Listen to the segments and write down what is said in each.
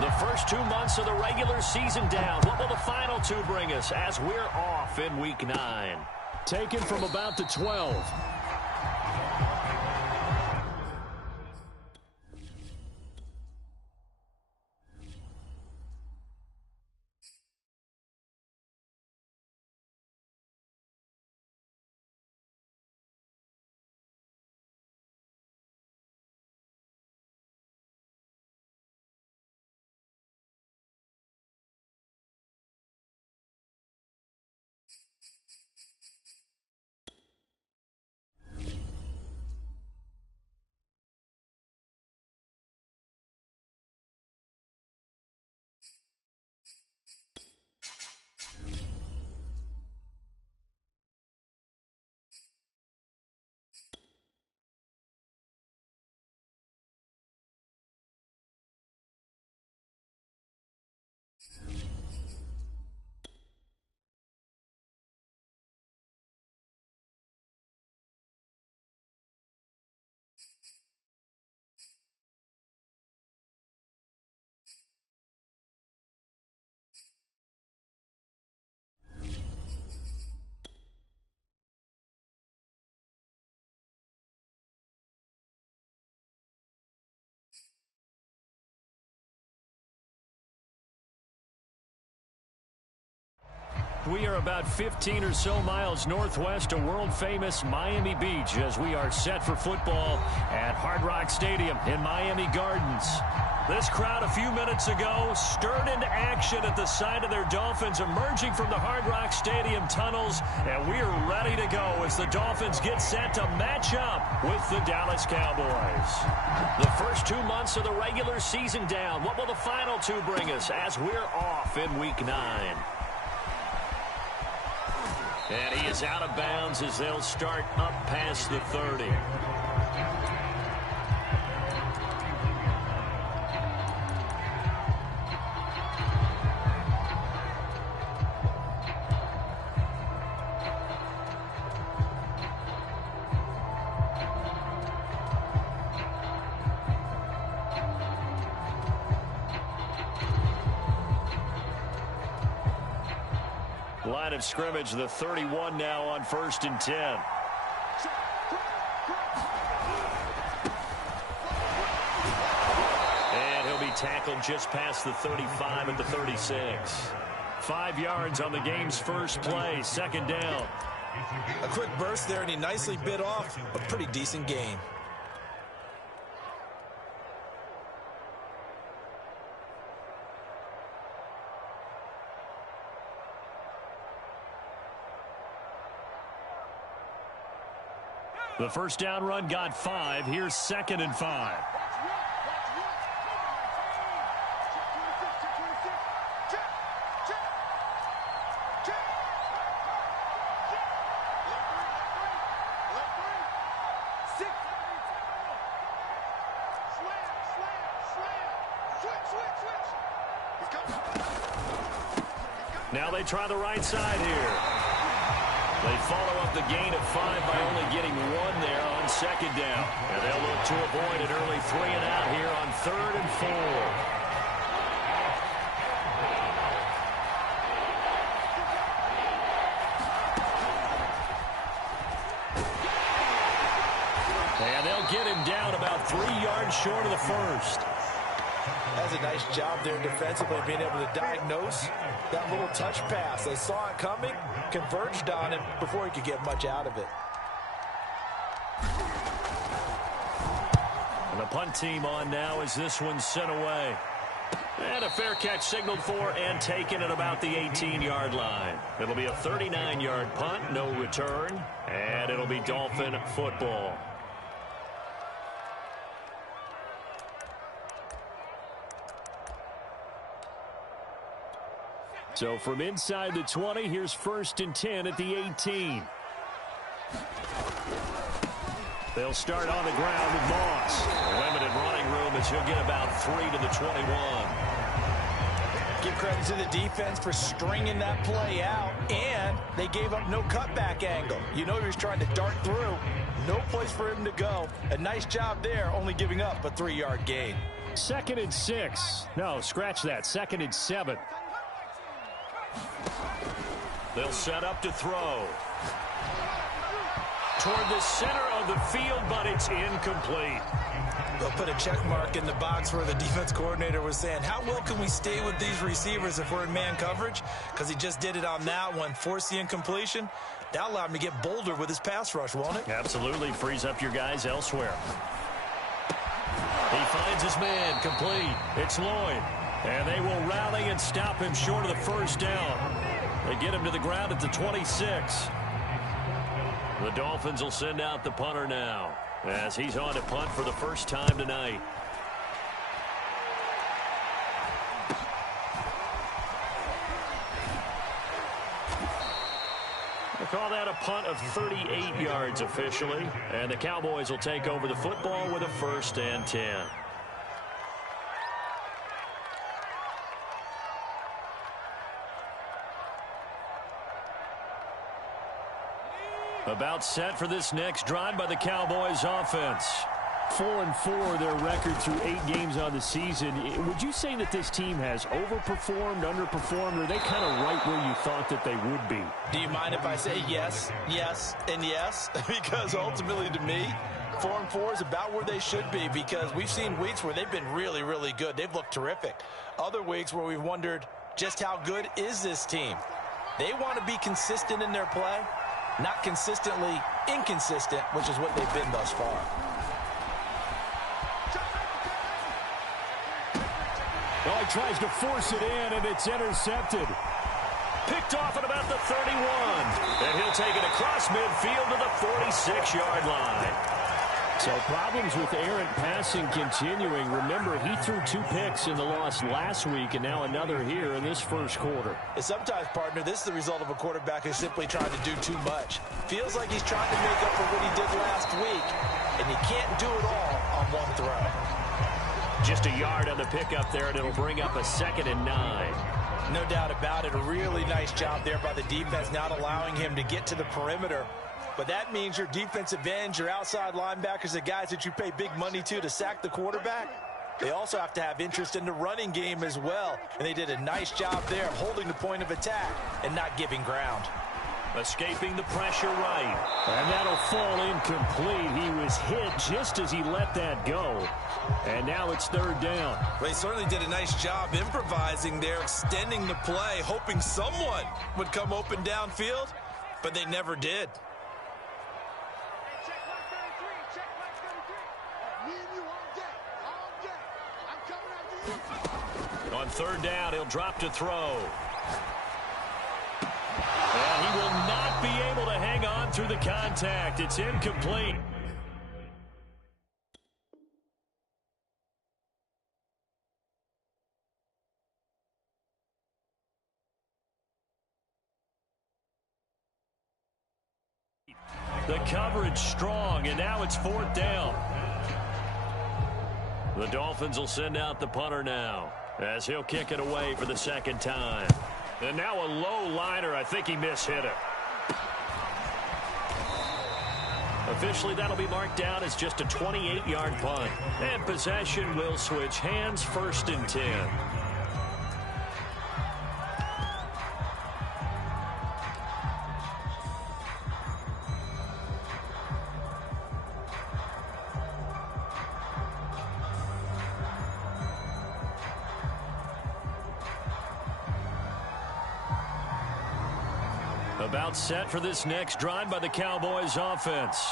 The first 2 months of the regular season down. What will the final two bring us as we're off in Week 9? Taken from about the 12. We are about 15 or so miles northwest of world-famous Miami Beach as we are set for football at Hard Rock Stadium in Miami Gardens. This crowd a few minutes ago stirred into action at the side of their Dolphins emerging from the Hard Rock Stadium tunnels, and we are ready to go as the Dolphins get set to match up with the Dallas Cowboys. The first 2 months of the regular season down. What will the final two bring us as we're off in Week 9? And he is out of bounds as they'll start up past the 30. Line of scrimmage, the 31 now on 1st and 10. And he'll be tackled just past the 35 at the 36. 5 yards on the game's first play, 2nd down. A quick burst there, and he nicely bit off a pretty decent gain. The first down run got 5. Here's 2nd and 5. Now they try the right side here. They follow up the gain of 5 by only getting 1 there on 2nd down. And they'll look to avoid an early 3 and out here on 3rd and 4. And they'll get him down about 3 yards short of the first. That's a nice job there defensively, being able to diagnose that little touch pass. They saw it coming, converged on him before he could get much out of it. And the punt team on now as this one's sent away. And a fair catch signaled for and taken at about the 18-yard line. It'll be a 39-yard punt, no return, and it'll be Dolphin football. So from inside the 20, here's 1st and 10 at the 18. They'll start on the ground with Moss. Limited running room as he'll get about 3 to the 21. Give credit to the defense for stringing that play out, and they gave up no cutback angle. You know he was trying to dart through. No place for him to go. A nice job there, only giving up a 3-yard gain. 2nd and 6. No, scratch that. 2nd and 7. They'll set up to throw. Toward the center of the field, but it's incomplete. They'll put a check mark in the box where the defense coordinator was saying, how well can we stay with these receivers if we're in man coverage? Because he just did it on that one, forced the incompletion. That allowed him to get bolder with his pass rush, won't it? Absolutely. Frees up your guys elsewhere. He finds his man, complete. It's Lloyd. And they will rally and stop him short of the first down. They get him to the ground at the 26. The Dolphins will send out the punter now, as he's on to punt for the first time tonight. They call that a punt of 38 yards officially, and the Cowboys will take over the football with a 1st and 10. About set for this next drive by the Cowboys offense. 4-4 their record through 8 games on the season. Would you say that this team has overperformed, underperformed, or are they kind of right where you thought that they would be? Do you mind if I say yes, yes, and yes? Because ultimately to me, 4-4 is about where they should be, because we've seen weeks where they've been really, really good. They've looked terrific. Other weeks where we've wondered just how good is this team. They want to be consistent in their play, not consistently inconsistent, which is what they've been thus far. Well, he tries to force it in, and it's intercepted. Picked off at about the 31. And he'll take it across midfield to the 46-yard line. So problems with errant passing continuing. Remember, he threw 2 picks in the loss last week, and now another here in this first quarter. And sometimes, partner, this is the result of a quarterback who's simply trying to do too much. Feels like he's trying to make up for what he did last week, and he can't do it all on one throw. Just a yard on the pickup there, and it'll bring up a 2nd and 9. No doubt about it. A really nice job there by the defense, not allowing him to get to the perimeter. But that means your defensive ends, your outside linebackers, the guys that you pay big money to sack the quarterback, they also have to have interest in the running game as well. And they did a nice job there of holding the point of attack and not giving ground. Escaping the pressure right. And that'll fall incomplete. He was hit just as he let that go. And now it's 3rd down. Well, he certainly did a nice job improvising there, extending the play, hoping someone would come open downfield, but they never did. On 3rd down, he'll drop to throw. And he will not be able to hang on through the contact. It's incomplete. The coverage strong, and now it's 4th down. The Dolphins will send out the punter now, as he'll kick it away for the 2nd time. And now a low liner. I think he mishit it. Officially, that'll be marked down as just a 28-yard punt. And possession will switch hands, 1st and 10. About set for this next drive by the Cowboys offense.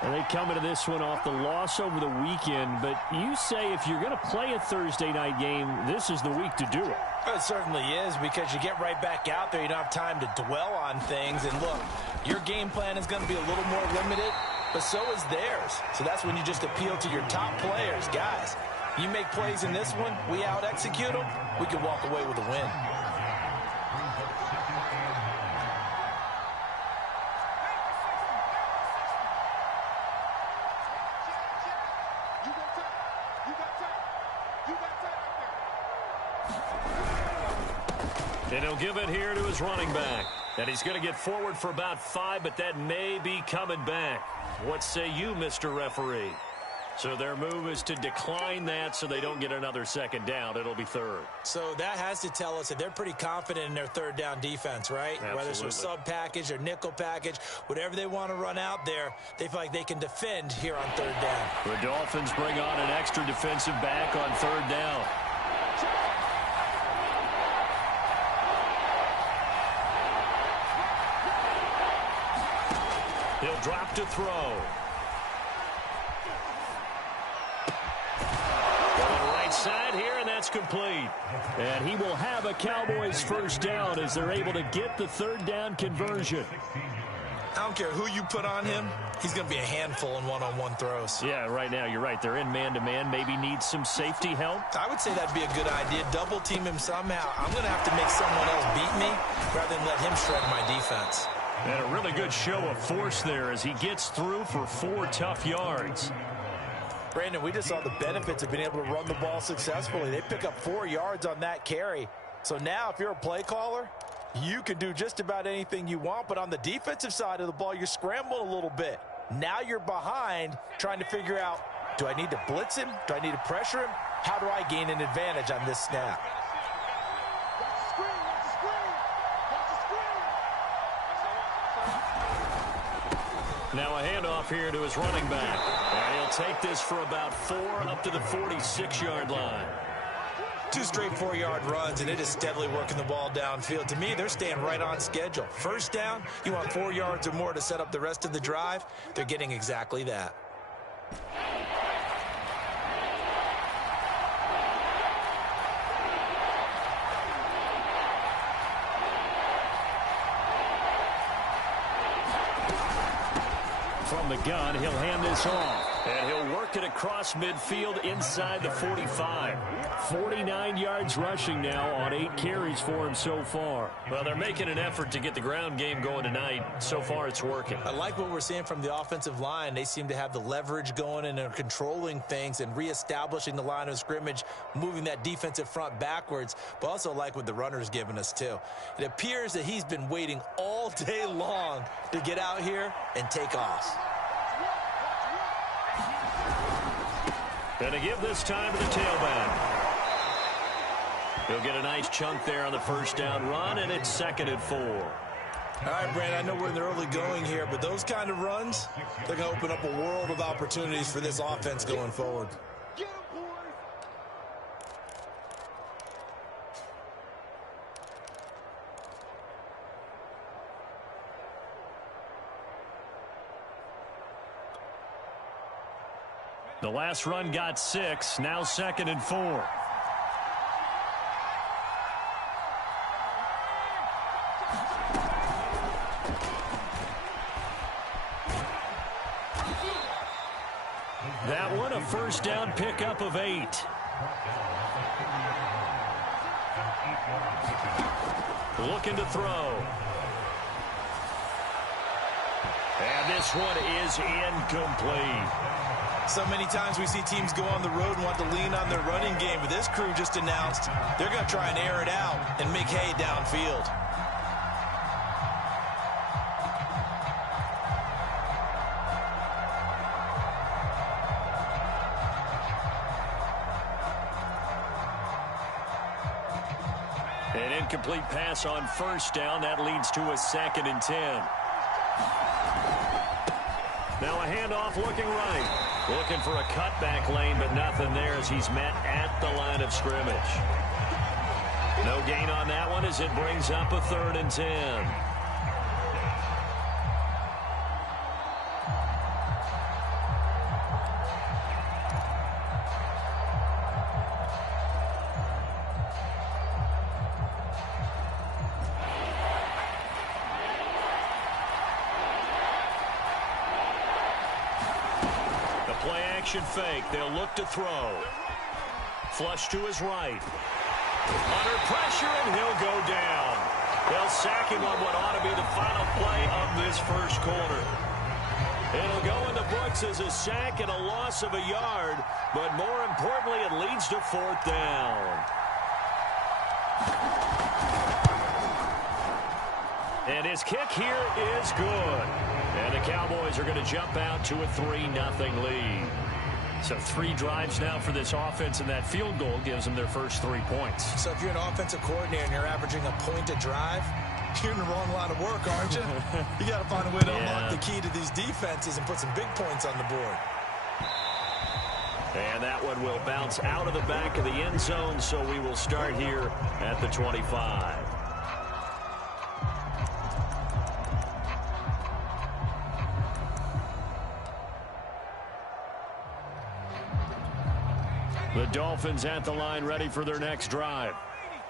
And they come into this one off the loss over the weekend, but you say if you're going to play a Thursday night game, this is the week to do it. It certainly is, because you get right back out there. You don't have time to dwell on things. And look, your game plan is going to be a little more limited, but so is theirs. So that's when you just appeal to your top players. Guys, you make plays in this one, we out-execute them, we can walk away with a win. And he'll give it here to his running back. And he's going to get forward for about 5, but that may be coming back. What say you, Mr. Referee? So their move is to decline that so they don't get another second down. It'll be third. So that has to tell us that they're pretty confident in their third down defense, right? Absolutely. Whether it's a sub package or nickel package, whatever they want to run out there, they feel like they can defend here on third down. The Dolphins bring on an extra defensive back on third down. He'll drop to throw. Side here, and that's complete. And he will have a Cowboys first down as they're able to get the third down conversion. I don't care who you put on him. He's going to be a handful in one-on-one throws. Yeah, right now, you're right. They're in man-to-man. Maybe need some safety help. I would say that'd be a good idea. Double team him somehow. I'm going to have to make someone else beat me rather than let him shred my defense. And a really good show of force there as he gets through for 4 tough yards. Brandon, we just saw the benefits of being able to run the ball successfully. They pick up 4 yards on that carry. So now if you're a play caller, you can do just about anything you want. But on the defensive side of the ball, you're scrambling a little bit. Now you're behind trying to figure out, do I need to blitz him? Do I need to pressure him? How do I gain an advantage on this snap? Now a handoff here to his running back. And he'll take this for about 4 up to the 46-yard line. 2 straight 4-yard runs, and it is steadily working the ball downfield. To me, they're staying right on schedule. First down, you want 4 yards or more to set up the rest of the drive. They're getting exactly that. From the gun, he'll hand this off. And he'll work it across midfield inside the 45. 49 yards rushing now on 8 carries for him so far. Well, they're making an effort to get the ground game going tonight. So far, it's working. I like what we're seeing from the offensive line. They seem to have the leverage going and are controlling things and reestablishing the line of scrimmage, moving that defensive front backwards, but also like what the runner's giving us, too. It appears that he's been waiting all day long to get out here and take off. Gonna give this time to the tailback. He'll get a nice chunk there on the first down run, and it's 2nd and 4. All right, Brandon, I know we're in the early going here, but those kind of runs, they're going to open up a world of opportunities for this offense going forward. The last run got 6, now 2nd and 4. That one a first down pickup of 8. Looking to throw. And this one is incomplete. So many times we see teams go on the road and want to lean on their running game, but this crew just announced they're going to try and air it out and make hay downfield. An incomplete pass on first down. That leads to a 2nd and 10. Now a handoff looking right. Looking for a cutback lane, but nothing there as he's met at the line of scrimmage. No gain on that one as it brings up a 3rd and 10. Fake. They'll look to throw. Flush to his right. Under pressure, and he'll go down. They'll sack him on what ought to be the final play of this first quarter. It'll go in the books as a sack and a loss of a yard, but more importantly, it leads to 4th down. And his kick here is good. And the Cowboys are going to jump out to a 3-0 lead. So 3 drives now for this offense, and that field goal gives them their first 3 points. So if you're an offensive coordinator and you're averaging a point a drive, you're in the wrong line of work, aren't you? You got to find a way to unlock the key to these defenses and put some big points on the board. And that one will bounce out of the back of the end zone, so we will start here at the 25. The Dolphins at the line, ready for their next drive.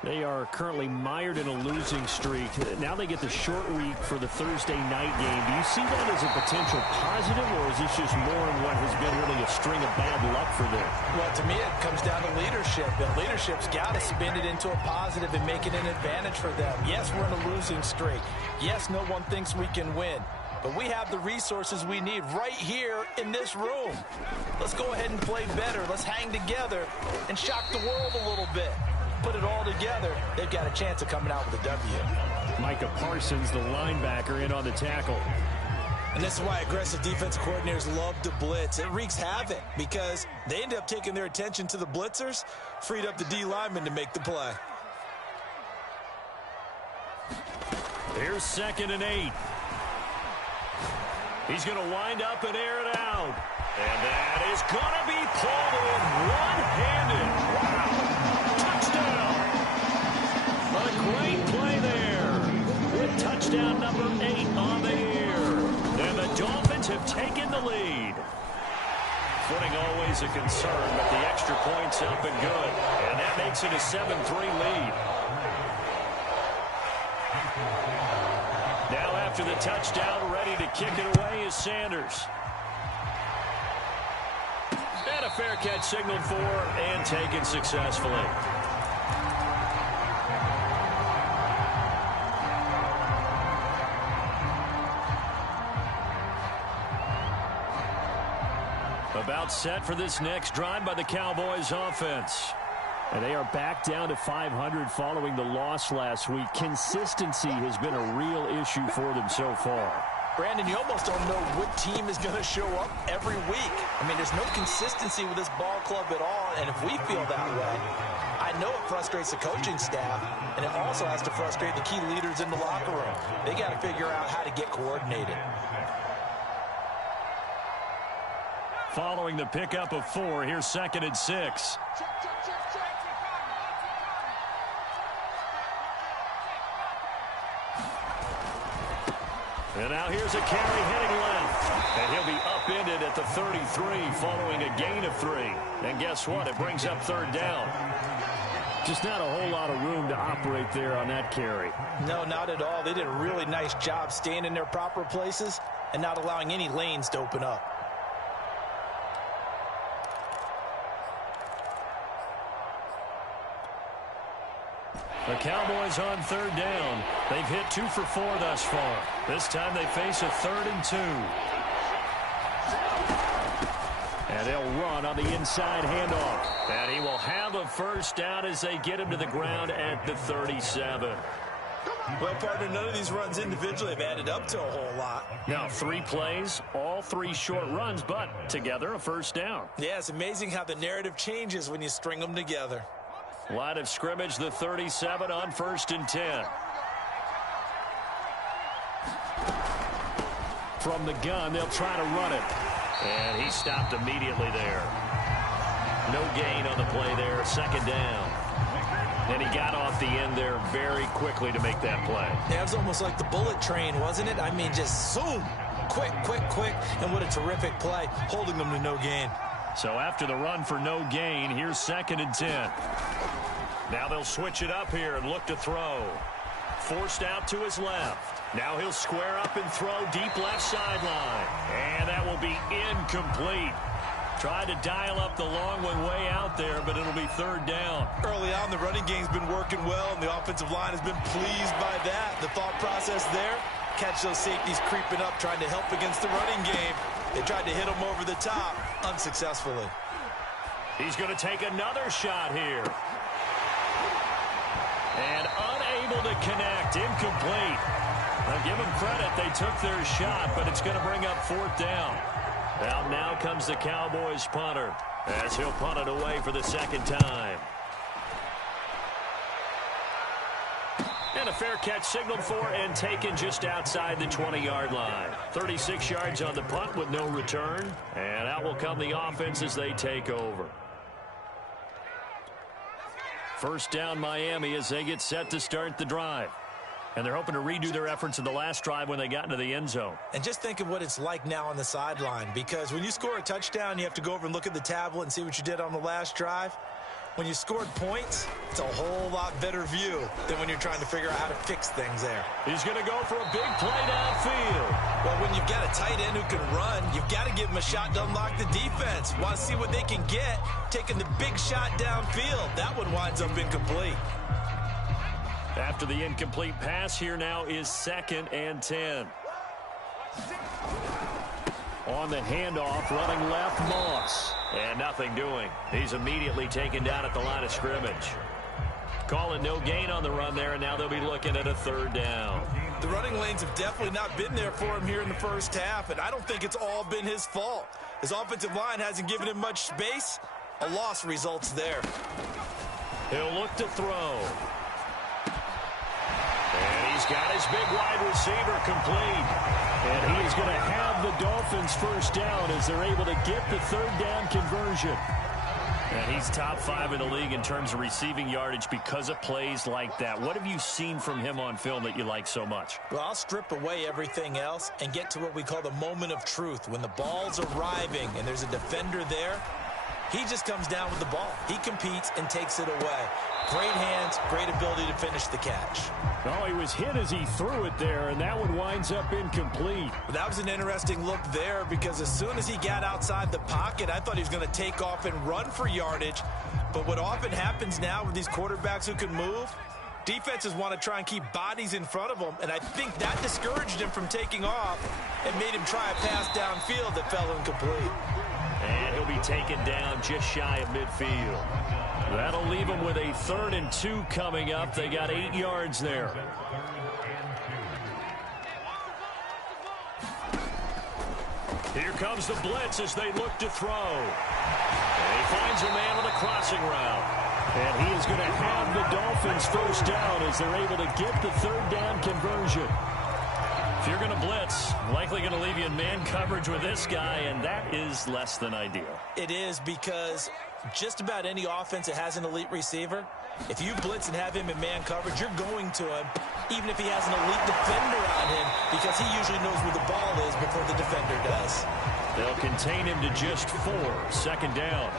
They are currently mired in a losing streak. Now they get the short week for the Thursday night game. Do you see that as a potential positive, or is this just more in what has been really a string of bad luck for them? Well, to me, it comes down to leadership. And leadership's got to spin it into a positive and make it an advantage for them. Yes, we're in a losing streak. Yes, no one thinks we can win. But we have the resources we need right here in this room. Let's go ahead and play better. Let's hang together and shock the world a little bit. Put it all together, they've got a chance of coming out with a W. Micah Parsons, the linebacker, in on the tackle. And this is why aggressive defense coordinators love to blitz. It wreaks havoc because they end up taking their attention to the blitzers, freed up the D lineman to make the play. Here's 2nd and 8. He's going to wind up and air it out. And that is going to be pulled in one-handed. Wow. Touchdown. A great play there. With touchdown number 8 on the year. And the Dolphins have taken the lead. Footing always a concern, but the extra point's up and good. And that makes it a 7-3 lead. Now after the touchdown, ready to kick it away is Sanders. And a fair catch signaled for and taken successfully. About set for this next drive by the Cowboys offense. And they are back down to 500 following the loss last week. Consistency has been a real issue for them so far. Brandon, you almost don't know what team is going to show up every week. I mean, there's no consistency with this ball club at all, and if we feel that way, I know it frustrates the coaching staff, and it also has to frustrate the key leaders in the locker room. They got to figure out how to get coordinated. Following the pickup of 4, here's 2nd and 6. And now here's a carry heading left. And he'll be upended at the 33 following a gain of 3. And guess what? It brings up 3rd down. Just not a whole lot of room to operate there on that carry. No, not at all. They did a really nice job staying in their proper places and not allowing any lanes to open up. The Cowboys on 3rd down. They've hit 2 for 4 thus far. This time they face a 3rd and 2. And they'll run on the inside handoff. And he will have a 1st down as they get him to the ground at the 37. Well, partner, none of these runs individually have added up to a whole lot. Now 3 plays, all 3 short runs, but together a 1st down. Yeah, it's amazing how the narrative changes when you string them together. Line of scrimmage, the 37 on 1st and 10. From the gun, they'll try to run it. And he stopped immediately there. No gain on the play there, 2nd down. And he got off the end there very quickly to make that play. Yeah, it was almost like the bullet train, wasn't it? I mean, just zoom. Quick, quick, quick. And what a terrific play, holding them to no gain. So after the run for no gain, here's 2nd and 10. Now they'll switch it up here and look to throw. Forced out to his left. Now he'll square up and throw deep left sideline. And that will be incomplete. Tried to dial up the long one way out there, but it'll be 3rd down. Early on, the running game's been working well, and the offensive line has been pleased by that. The thought process there, catch those safeties creeping up, trying to help against the running game. They tried to hit him over the top, unsuccessfully. He's going to take another shot here. And unable to connect, incomplete. Now give them credit, they took their shot, but it's going to bring up 4th down. Out now comes the Cowboys punter as he'll punt it away for the second time. And a fair catch signaled for and taken just outside the 20-yard line. 36 yards on the punt with no return. And out will come the offense as they take over. First down Miami as they get set to start the drive. And they're hoping to redo their efforts in the last drive when they got into the end zone. And just think of what it's like now on the sideline, because when you score a touchdown, you have to go over and look at the tablet and see what you did on the last drive. When you scored points, it's a whole lot better view than when you're trying to figure out how to fix things there. He's going to go for a big play downfield. Well, when you've got a tight end who can run, you've got to give him a shot to unlock the defense. Want to see what they can get, taking the big shot downfield. That one winds up incomplete. After the incomplete pass, here now is 2nd and 10. On the handoff, running left, Moss. And nothing doing. He's immediately taken down at the line of scrimmage. Calling no gain on the run there, and now they'll be looking at a 3rd down. The running lanes have definitely not been there for him here in the first half, and I don't think it's all been his fault. His offensive line hasn't given him much space. A loss results there. He'll look to throw. And he's got his big wide receiver complete. And he is going to have the Dolphins first down as they're able to get the 3rd down conversion. And he's top 5 in the league in terms of receiving yardage because of plays like that. What have you seen from him on film that you like so much? Well, I'll strip away everything else and get to what we call the moment of truth. When the ball's arriving and there's a defender there, he just comes down with the ball. He competes and takes it away. Great hands, great ability to finish the catch. Oh, he was hit as he threw it there, and that one winds up incomplete. That was an interesting look there because as soon as he got outside the pocket, I thought he was going to take off and run for yardage. But what often happens now with these quarterbacks who can move, defenses want to try and keep bodies in front of them, and I think that discouraged him from taking off and made him try a pass downfield that fell incomplete. And he'll be taken down just shy of midfield. That'll leave them with a 3rd and 2 coming up. They got 8 yards there. Here comes the blitz as they look to throw. And he finds a man on the crossing route. And he is going to have the Dolphins first down as they're able to get the 3rd down conversion. If you're going to blitz, likely going to leave you in man coverage with this guy, and that is less than ideal. It is, because just about any offense that has an elite receiver, if you blitz and have him in man coverage, you're going to him, even if he has an elite defender on him, because he usually knows where the ball is before the defender does. They'll contain him to just 4. 2nd down.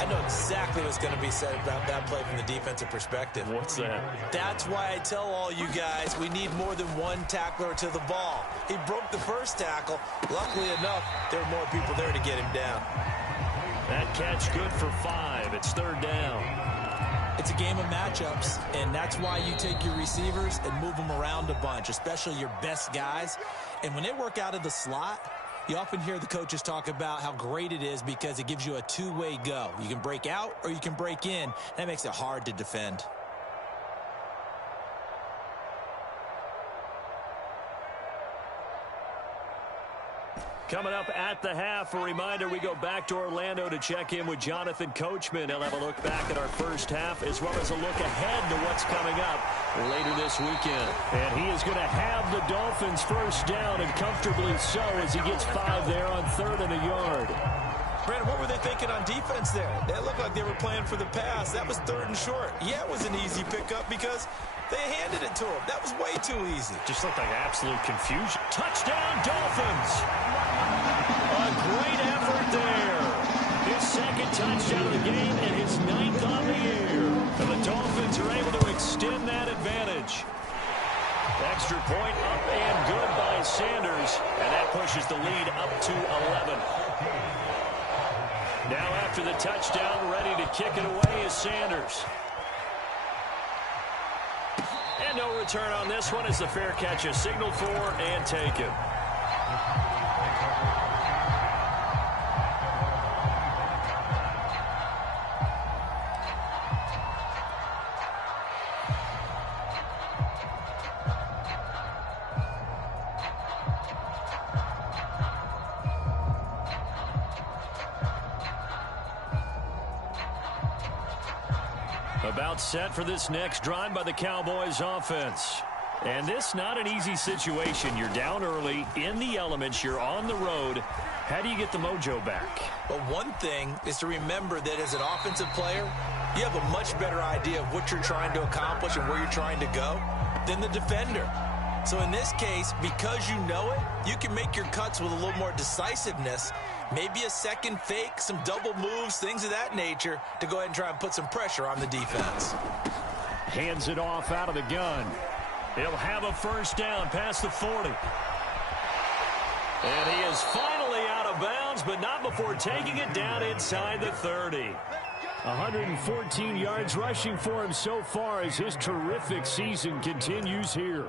I know exactly what's going to be said about that play from the defensive perspective. What's that? That's why I tell all you guys we need more than one tackler to the ball. He broke the first tackle. Luckily enough, there were more people there to get him down. That catch good for 5. It's 3rd down. It's a game of matchups, and that's why you take your receivers and move them around a bunch, especially your best guys. And when they work out of the slot, you often hear the coaches talk about how great it is because it gives you a two-way go. You can break out or you can break in. That makes it hard to defend. Coming up at the half, a reminder, we go back to Orlando to check in with Jonathan Coachman. He'll have a look back at our first half as well as a look ahead to what's coming up later this weekend. And he is going to have the Dolphins first down, and comfortably so, as he gets 5 there on 3rd and a yard. Brandon, what were they thinking on defense there? They looked like they were playing for the pass. That was 3rd and short. Yeah, it was an easy pickup because they handed it to him. That was way too easy. Just looked like absolute confusion. Touchdown, Dolphins! A great effort there. His 2nd touchdown of the game and his 9th on the year. And the Dolphins are able to extend that advantage. Extra point up and good by Sanders. And that pushes the lead up to 11. Now after the touchdown, ready to kick it away is Sanders. And no return on this one as the fair catch is signaled for and taken. About set for this next drive by the Cowboys offense. And this not an easy situation. You're down early, in the elements, you're on the road. How do you get the mojo back? Well, one thing is to remember that as an offensive player, you have a much better idea of what you're trying to accomplish and where you're trying to go than the defender. So in this case, because you know it, you can make your cuts with a little more decisiveness, maybe a second fake, some double moves, things of that nature, to go ahead and try and put some pressure on the defense. Hands it off out of the gun. He'll have a first down past the 40. And he is finally out of bounds, but not before taking it down inside the 30. 114 yards rushing for him so far as his terrific season continues here.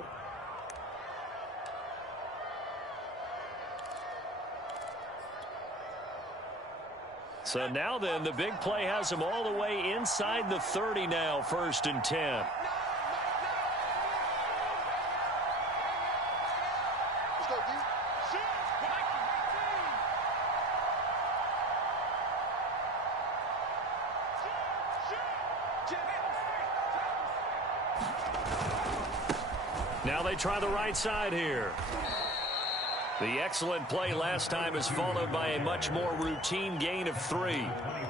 So now then, the big play has him all the way inside the 30 now, 1st and 10. Now they try the right side here. The excellent play last time is followed by a much more routine gain of 3.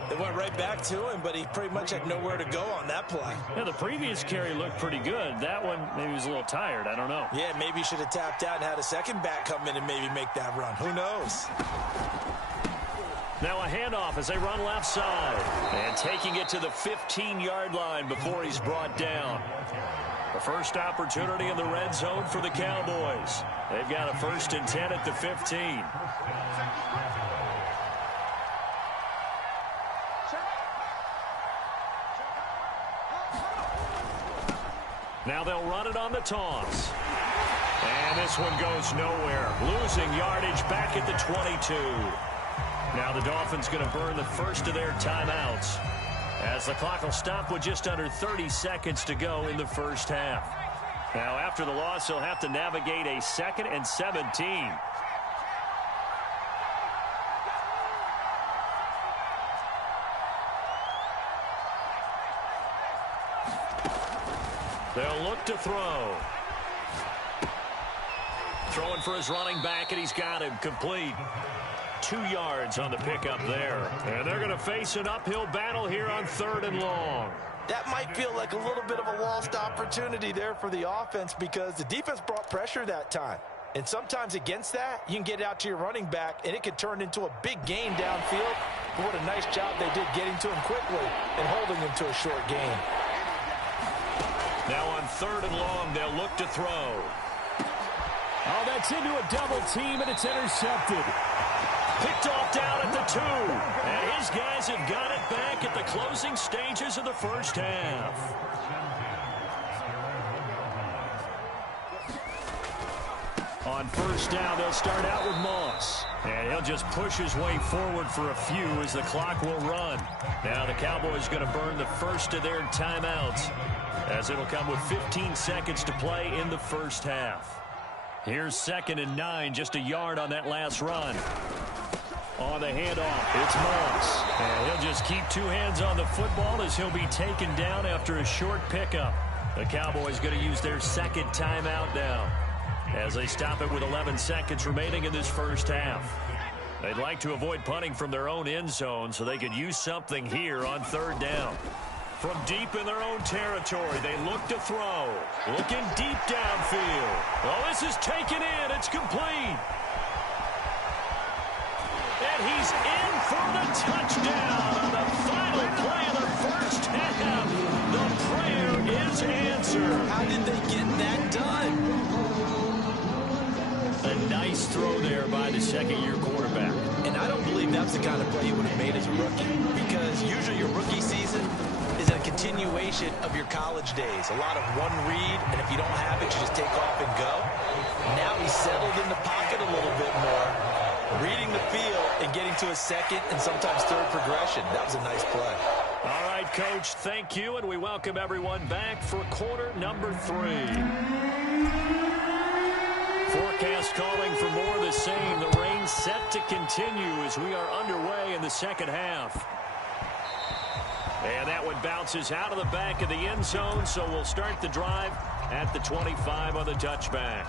They went right back to him, but he pretty much had nowhere to go on that play. Yeah, the previous carry looked pretty good. That one, maybe he was a little tired. I don't know. Yeah, maybe he should have tapped out and had a second back come in and maybe make that run. Who knows? Now a handoff as they run left side. And taking it to the 15-yard line before he's brought down. The first opportunity in the red zone for the Cowboys. They've got a 1st and 10 at the 15. Now they'll run it on the toss. And this one goes nowhere. Losing yardage back at the 22. Now the Dolphins going to burn the first of their timeouts, as the clock will stop with just under 30 seconds to go in the first half. Now, after the loss, he'll have to navigate a 2nd and 17. They'll look to throw. Throwing for his running back, and he's got him complete. 2 yards on the pickup there. And they're going to face an uphill battle here on 3rd and long. That might feel like a little bit of a lost opportunity there for the offense because the defense brought pressure that time. And sometimes against that, you can get out to your running back, and it could turn into a big gain downfield. But what a nice job they did getting to him quickly and holding him to a short gain. Now on 3rd and long, they'll look to throw. Oh, that's into a double team, and it's intercepted. Picked off down at the 2. And his guys have got it back at the closing stages of the first half. On 1st down, they'll start out with Moss. And he'll just push his way forward for a few as the clock will run. Now the Cowboys going to burn the first of their timeouts, as it'll come with 15 seconds to play in the first half. Here's 2nd and 9, just a yard on that last run. On the handoff, it's Moss. And he'll just keep 2 hands on the football as he'll be taken down after a short pickup. The Cowboys going to use their 2nd timeout now, as they stop it with 11 seconds remaining in this first half. They'd like to avoid punting from their own end zone, so they could use something here on 3rd down. From deep in their own territory, they look to throw. Looking deep downfield. Oh, this is taken in. It's complete. And he's in for the touchdown on the final play of the first half. The prayer is answered. How did they get that done? A nice throw there by the 2nd-year quarterback. And I don't believe that's the kind of play you would have made as a rookie, because usually your rookie season is a continuation of your college days. A lot of one read, and if you don't have it, you just take off and go. Now he's settled in the pocket a little bit more, reading the field and getting to a 2nd and sometimes 3rd progression. That was a nice play. All right, Coach, thank you, and we welcome everyone back for quarter number 3. Forecast calling for more of the same. The rain set to continue as we are underway in the second half. And that one bounces out of the back of the end zone, so we'll start the drive at the 25 on the touchback.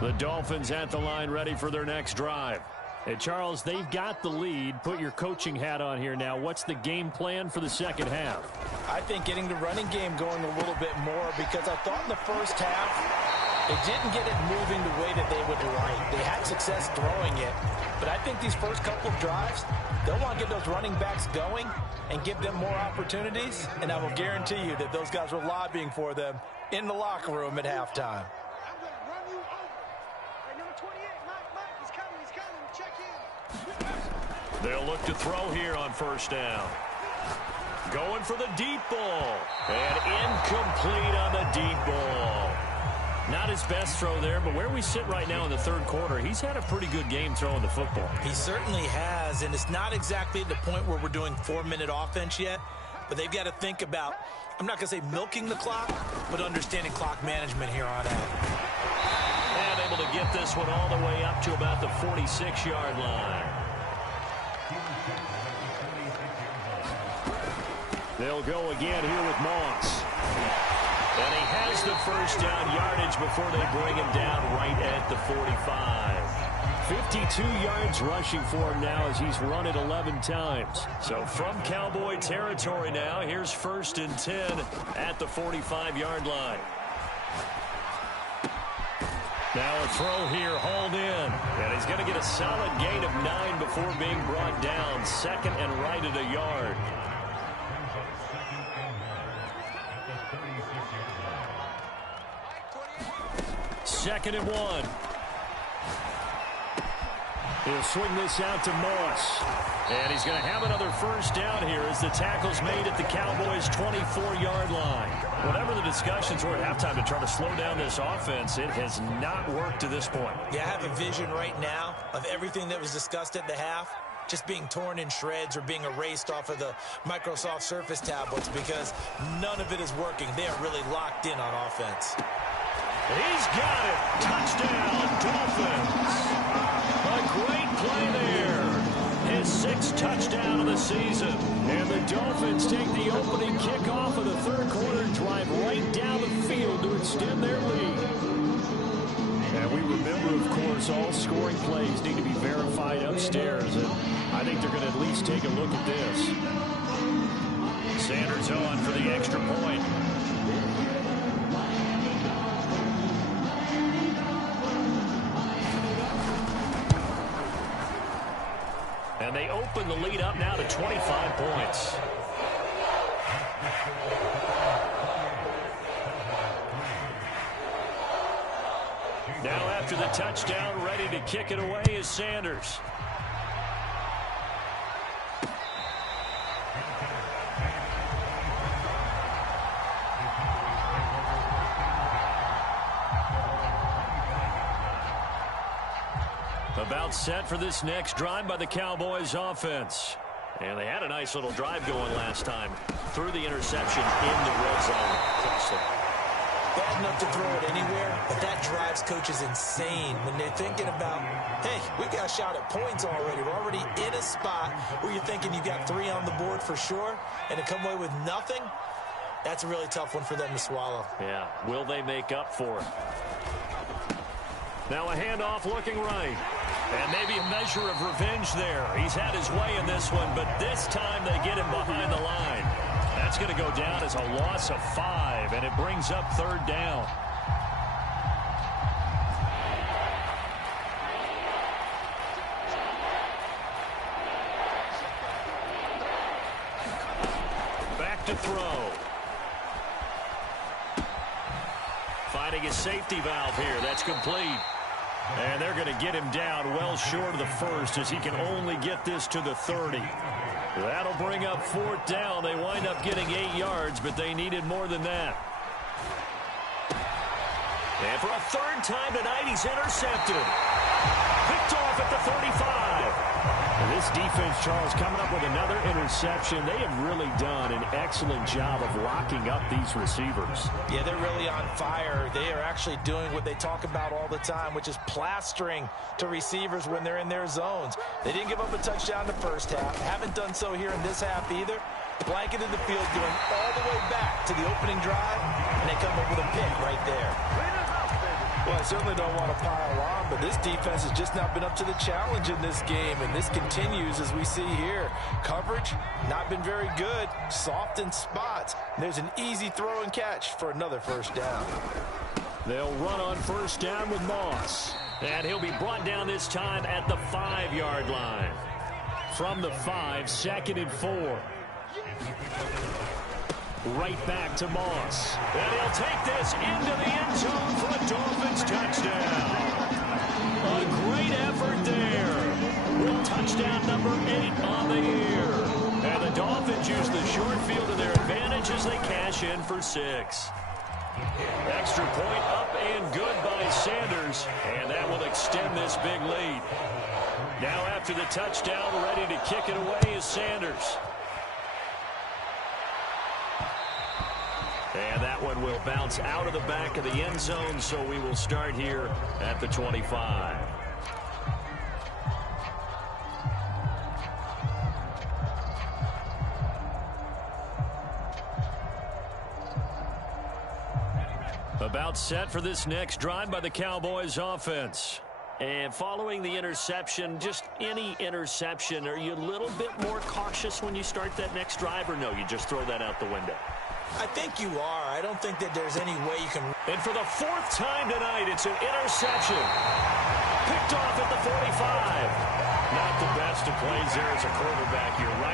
The Dolphins at the line ready for their next drive. Hey, Charles, they've got the lead. Put your coaching hat on here now. What's the game plan for the second half? I think getting the running game going a little bit more, because I thought in the first half they didn't get it moving the way that they would like. They had success throwing it, but I think these first couple of drives, they'll want to get those running backs going and give them more opportunities, and I will guarantee you that those guys were lobbying for them in the locker room at halftime. They'll look to throw here on first down. Going for the deep ball. And incomplete on the deep ball. Not his best throw there, but where we sit right now in the third quarter, he's had a pretty good game throwing the football. He certainly has, and it's not exactly the point where we're doing 4-minute offense yet, but they've got to think about, I'm not going to say milking the clock, but understanding clock management here on out. And able to get this one all the way up to about the 46-yard line. They'll go again here with Moss. And he has the first down yardage before they bring him down right at the 45. 52 yards rushing for him now as he's run it 11 times. So from Cowboy territory now, here's 1st and 10 at the 45-yard line. Now a throw here, hauled in. And he's going to get a solid gain of 9 before being brought down. 2nd and right at a yard. Second and 1. He'll swing this out to Moss. And he's going to have another first down here as the tackle's made at the Cowboys' 24-yard line. Whatever the discussions were at halftime to try to slow down this offense, it has not worked to this point. Yeah, I have a vision right now of everything that was discussed at the half just being torn in shreds or being erased off of the Microsoft Surface tablets, because none of it is working. They are really locked in on offense. He's got it. Touchdown, Dolphins. A great play there. His 6th touchdown of the season. And the Dolphins take the opening kickoff of the third quarter and drive right down the field to extend their lead. And we remember, of course, all scoring plays need to be verified upstairs. And I think they're going to at least take a look at this. Sanders on for the extra point. And they open the lead up now to 25 points. Now after the touchdown, ready to kick it away is Sanders. About set for this next drive by the Cowboys offense. And they had a nice little drive going last time. Threw the interception in the red zone. Bad enough to throw it anywhere, but that drives coaches insane when they're thinking about, hey, we got a shot at points already. We're already in a spot where you're thinking you got 3 on the board for sure, and to come away with nothing, that's a really tough one for them to swallow. Yeah, will they make up for it? Now a handoff looking right. And maybe a measure of revenge there. He's had his way in this one, but this time they get him behind the line. That's going to go down as a loss of 5, and it brings up 3rd down. Back to throw. Finding a safety valve here. That's complete. And they're going to get him down well short of the 1st as he can only get this to the 30. That'll bring up 4th down. They wind up getting 8 yards, but they needed more than that. And for a 3rd time tonight, he's intercepted. Picked off at the 35. This defense, Charles, coming up with another interception. They have really done an excellent job of locking up these receivers. Yeah, they're really on fire. They are actually doing what they talk about all the time, which is plastering to receivers when they're in their zones. They didn't give up a touchdown in the first half. Haven't done so here in this half either. Blanketed the field, going all the way back to the opening drive, and they come up with a pick right there. Well, I certainly don't want to pile on, but this defense has just not been up to the challenge in this game, and this continues as we see here. Coverage, not been very good, soft in spots. There's an easy throw and catch for another first down. They'll run on first down with Moss, and he'll be brought down this time at the 5-yard line. From the 5, 2nd and 4. Right back to Moss. And he'll take this into the end zone for a Dolphins touchdown. A great effort there. With touchdown number 8 on the year. And the Dolphins use the short field to their advantage as they cash in for 6. Extra point up and good by Sanders. And that will extend this big lead. Now after the touchdown, ready to kick it away is Sanders. And that one will bounce out of the back of the end zone, so we will start here at the 25. About set for this next drive by the Cowboys offense. And following the interception, just any interception, are you a little bit more cautious when you start that next drive, or no, you just throw that out the window? I think you are. I don't think that there's any way you can. And for the 4th time tonight, it's an interception. Picked off at the 45. Not the best of plays there as a quarterback. You're right.